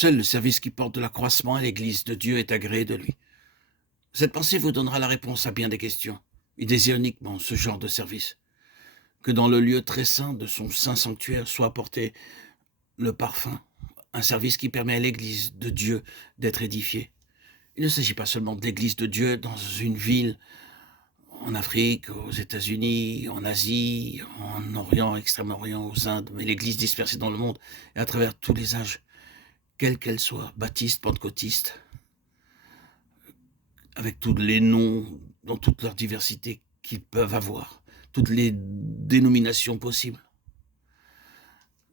Seul le service qui porte de l'accroissement à l'Église de Dieu est agréé de lui. Cette pensée vous donnera la réponse à bien des questions. Il désire uniquement ce genre de service. Que dans le lieu très saint de son saint sanctuaire soit apporté le parfum, un service qui permet à l'Église de Dieu d'être édifiée. Il ne s'agit pas seulement de l'Église de Dieu dans une ville, en Afrique, aux États-Unis, en Asie, en Orient, Extrême-Orient, aux Indes, mais l'Église dispersée dans le monde et à travers tous les âges, quelle qu'elle soit, baptiste, pentecôtiste, avec tous les noms, dans toute leur diversité qu'ils peuvent avoir, toutes les dénominations possibles.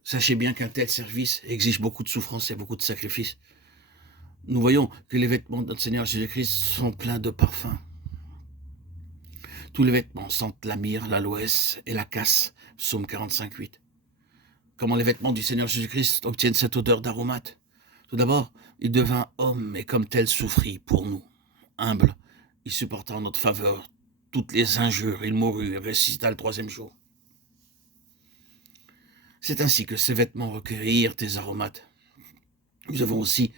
Sachez bien qu'un tel service exige beaucoup de souffrance et beaucoup de sacrifices. Nous voyons que les vêtements de notre Seigneur Jésus-Christ sont pleins de parfums. Tous les vêtements sentent la myrrhe, l'aloès et la casse, psaume 45:8. Comment les vêtements du Seigneur Jésus-Christ obtiennent cette odeur d'aromate? Tout d'abord, il devint homme et comme tel souffrit pour nous. Humble, il supporta en notre faveur toutes les injures, il mourut et ressuscita le troisième jour. C'est ainsi que ces vêtements recueillirent tes aromates. Nous avons aussi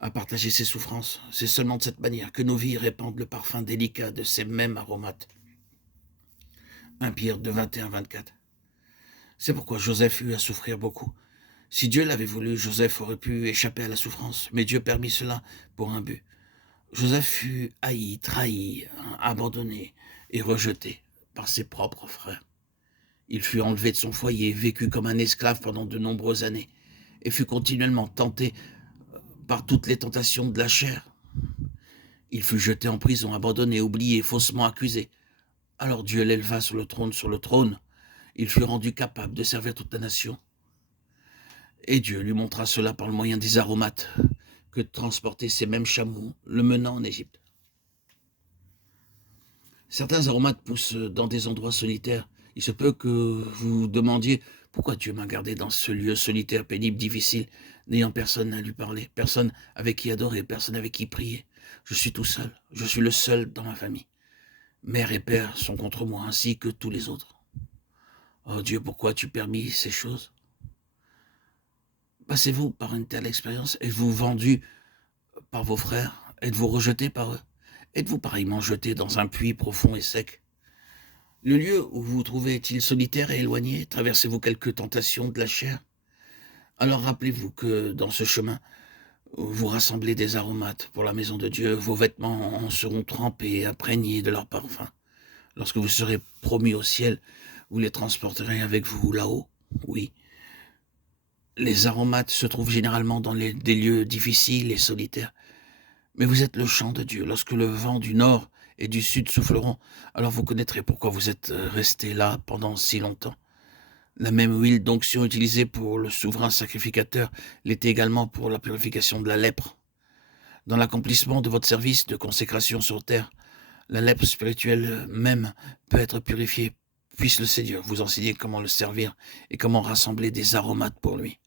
à partager ses souffrances. C'est seulement de cette manière que nos vies répandent le parfum délicat de ces mêmes aromates. 1 Pierre 2, 21-24. C'est pourquoi Joseph eut à souffrir beaucoup. Si Dieu l'avait voulu, Joseph aurait pu échapper à la souffrance, mais Dieu permit cela pour un but. Joseph fut haï, trahi, abandonné et rejeté par ses propres frères. Il fut enlevé de son foyer, vécut comme un esclave pendant de nombreuses années, et fut continuellement tenté par toutes les tentations de la chair. Il fut jeté en prison, abandonné, oublié, faussement accusé. Alors Dieu l'éleva sur le trône. Il fut rendu capable de servir toute la nation. Et Dieu lui montra cela par le moyen des aromates que transportaient ces mêmes chameaux, le menant en Égypte. Certains aromates poussent dans des endroits solitaires. Il se peut que vous demandiez pourquoi Dieu m'a gardé dans ce lieu solitaire, pénible, difficile, n'ayant personne à lui parler, personne avec qui adorer, personne avec qui prier. Je suis tout seul, je suis le seul dans ma famille. Mère et père sont contre moi, ainsi que tous les autres. Oh Dieu, pourquoi as-tu permis ces choses? Passez-vous par une telle expérience? Êtes-vous vendu par vos frères? Êtes-vous rejeté par eux? Êtes-vous pareillement jeté dans un puits profond et sec? Le lieu où vous vous trouvez est-il solitaire et éloigné? Traversez-vous quelques tentations de la chair? Alors rappelez-vous que dans ce chemin, vous rassemblez des aromates pour la maison de Dieu. Vos vêtements en seront trempés et imprégnés de leur parfum. Lorsque vous serez promis au ciel, vous les transporterez avec vous là-haut. Oui. Les aromates se trouvent généralement dans des lieux difficiles et solitaires. Mais vous êtes le chant de Dieu. Lorsque le vent du nord et du sud souffleront, alors vous connaîtrez pourquoi vous êtes resté là pendant si longtemps. La même huile d'onction utilisée pour le souverain sacrificateur l'était également pour la purification de la lèpre. Dans l'accomplissement de votre service de consécration sur terre, la lèpre spirituelle même peut être purifiée. Puisse le Seigneur vous enseigner comment le servir et comment rassembler des aromates pour lui.